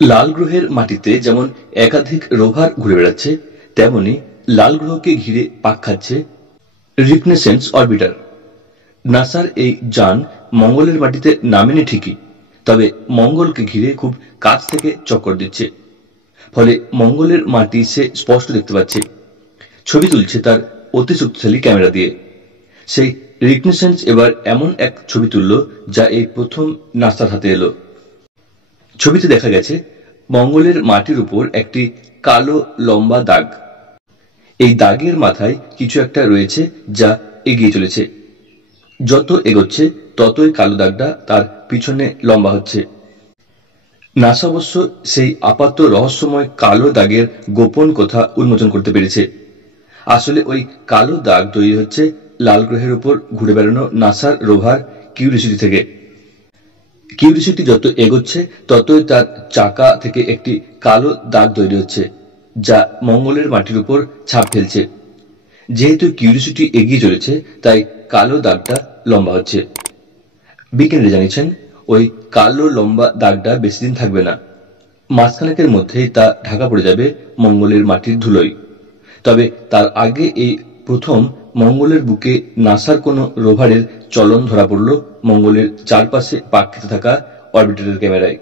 লাল গ্রহের মাটিতে যেমন একাধিক রোভার ঘুরে বেড়াচ্ছে, তেমনি লাল গ্রহকে ঘিরে পাক খাচ্ছে রিকনেসেন্স অরবিটার। নাসার এই যান মঙ্গলের মাটিতে নামেনি ঠিকই, তবে মঙ্গলকে ঘিরে খুব কাছ থেকে চক্কর দিচ্ছে। ফলে মঙ্গলের মাটি সে স্পষ্ট দেখতে পাচ্ছে। ছবি তুলছে তার অতি শক্তিশালী ক্যামেরা দিয়ে। সেই রিকনেসেন্স এবার এমন এক ছবি তুলল যা এই প্রথম নাসার হাতে এলো। ছবিতে দেখা গেছে মঙ্গলের মাটির উপর একটি কালো লম্বা দাগ। এই দাগের মাথায় কিছু একটা রয়েছে যা এগিয়ে চলেছে। যত এগোচ্ছে ততই কালো দাগটা তার পিছনে লম্বা হচ্ছে। নাসা অবশ্য সেই আপাত রহস্যময় কালো দাগের গোপন কথা উন্মোচন করতে পেরেছে। আসলে ওই কালো দাগ তৈরি হচ্ছে লাল গ্রহের উপর ঘুরে বেড়ানো নাসার রোভার কিউরিওসিটি থেকে। কিউরিওসিটি যত এগোচ্ছে ততই তার চাকা থেকে একটি কালো দাগ তৈরি হচ্ছে, যা মঙ্গলের মাটির উপর ছাপ ফেলছে। যেহেতু কিউরিওসিটি এগিয়ে চলেছে, তাই কালো দাগটা লম্বা হচ্ছে। বিজ্ঞানীরা জানিয়েছেন ওই কালো লম্বা দাগটা বেশি দিন থাকবে না। মাসখানেকের মধ্যেই তা ঢাকা পড়ে যাবে মঙ্গলের মাটির ধুলোয়। তবে তার আগে এই প্রথম মঙ্গলের বুকে নাসার কোনো রোভারের চলন ধরা পড়ল মঙ্গলের চারপাশে পাক খেতে থাকা অরবিটারের ক্যামেরায়।